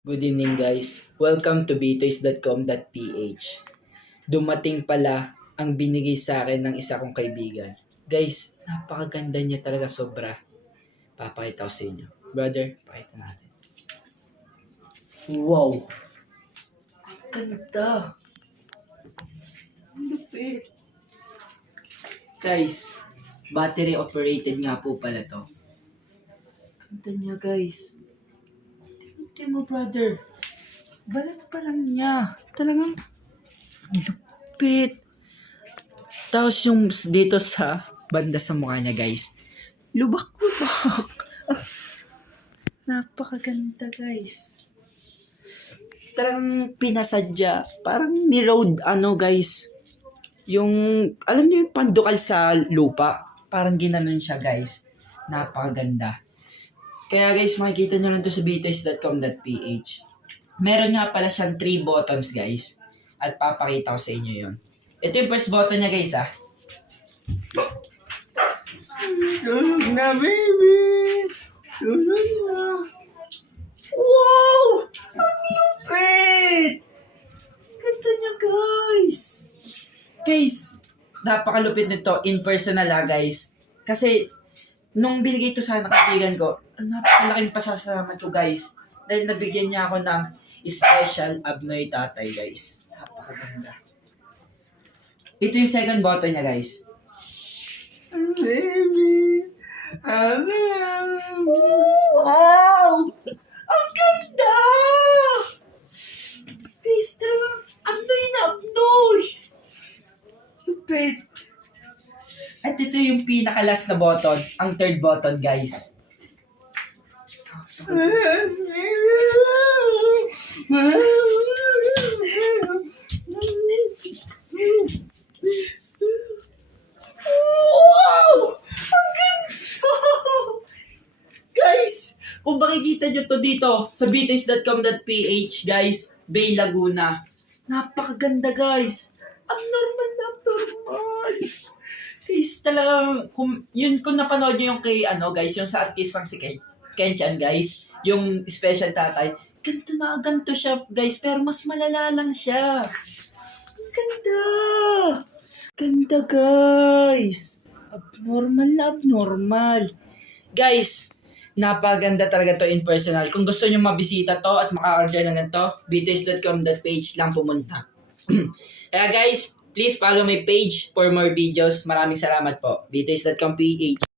Good evening guys. Welcome to btoys.com.ph. Dumating pala ang binigay sa akin ng isa kong kaibigan. Guys, napakaganda niya talaga sobra. Papakita ko sa inyo. Brother, pakita natin. Wow! Ang ganda! Ang lupit! Guys, battery operated nga po pala to. Ganda niya guys. Tingnan mo brother. Balat pa lang niya. Talagang lupit. Tapos yung dito sa banda sa mukha niya guys. Lubak-lubak. Napakaganda guys. Talagang pinasadya. Parang ni-road guys. Yung alam niyo yung pandukal sa lupa. Parang ginanon siya guys. Napakaganda. Kaya guys, makikita nyo lang to sa btoys.com.ph. Meron nga pala siyang 3 buttons guys. At papakita ko sa inyo yon. Ito yung first button niya guys Tulog na, baby! Tulog na! Wow! Ang lupit! Ganda niya guys. Guys, napakalupit nito in personal guys. Kasi nung binigay ito sa kaibigan ko, napakalaking pasasalamat ko guys. Dahil nabigyan niya ako ng special Abnoy tatay guys. Napakaganda. Ito yung second button niya guys. Baby! Wow! Ang ganda! Guys, talagang Abnoy na Abnoy! Lupit! At ito yung pinaka-last na button, ang third button guys. Wow! Ang ganda! Guys, kung makikita nyo to dito sa btoys.com.ph guys, Bay Laguna. Napakaganda guys. Ang normal na normal. Guys, talagang kung napanood nyo yung kay guys, yung sa artistang si Kenchan guys, yung special tatay, ganito siya guys, pero mas malala lang siya. Ang ganda. Ganda guys. Abnormal na abnormal. Guys, napaganda talaga to in personal. Kung gusto nyo mabisita to at maka-order na ganito, btoys.com.ph lang pumunta. Kaya guys, please follow my page for more videos. Maraming salamat po. btoys.com.ph